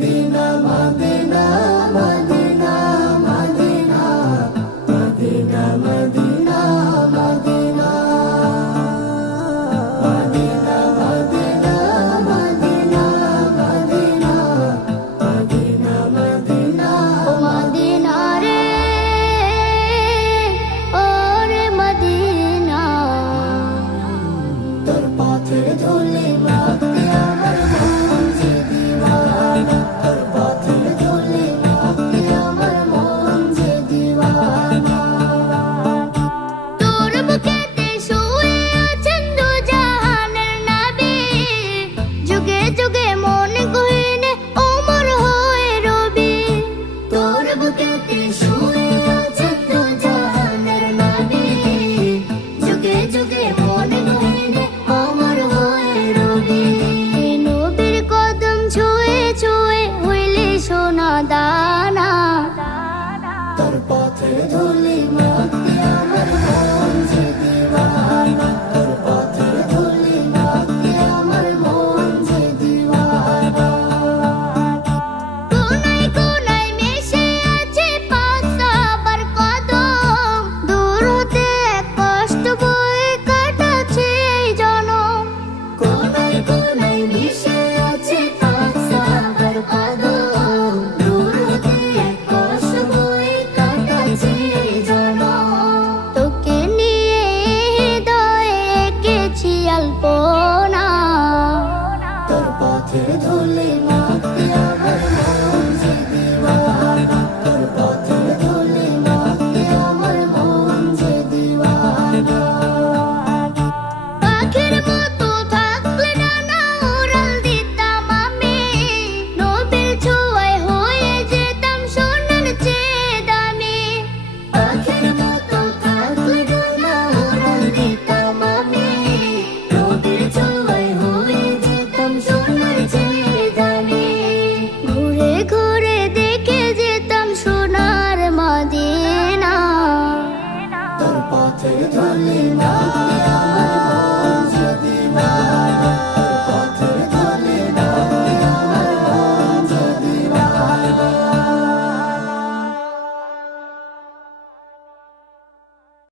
Medina Medina Medina Medina Medina Medina Medina Medina Medina Medina Medina Medina Medina ও Medina রে, ও রে Medina, তোর পথের ধুলি মাখতে আমার মন যে দিওয়ানা, তোর পথের ধুলি মাখতে আমার মন যে দিওয়ানা। তোর বুকেতে শুয়ে আছেন দু জাহানের নবী, যুগে যুগে মন গহিনে ওমর হয়ে রবি। তোর বুকেতে শুয়ে আছেন দু জাহানের নবী, যুগে যুগে মন গহিনে অমর হয়ে রবি। এই নবীর কদম ছুঁয়ে ছুঁয়ে হইলে সোনা দানা, তোর পথের ধুলি মাখতে আমার মন যে দিওয়ানা, তোর পথের ধুলি মাখতে আমার মন যে দিওয়ানা। কোনায় কোনায় মিশে আছে পাক সাহাবার কদম, দূর হতে এক কষ্ট বয়ে কাটাচ্ছে এই জনম। কোনায় কোনায় মিশে আছে পাক সাহাবার কদম, দূর হতে এক কষ্ট বয়ে কাটাচ্ছে এই জনম। তোকে নিয়ে হৃদয়ে এঁকেছি আলপনা, তোর পথের ধুলি মাখতে আমার মন যে দিওয়ানা, তোর পথের ধুলি মাখতে আমার মন যে দিওয়ানা। পাখির মতো থাকলে ডানা উড়াল দিতাম আমি, নবীর ছোঁয়ায় হয়ে যেতাম সোনার চেয়ে দামি। পাখির মতো থাকলে ডানা উড়াল দিতাম আমি, নবীর ছোঁয়ায় হয়ে যেতাম সোনার চেয়ে দামি। ঘুরে ঘুরে দেখে যেতাম সোনার মদিনা, তোর পথের ধুলি মাখতে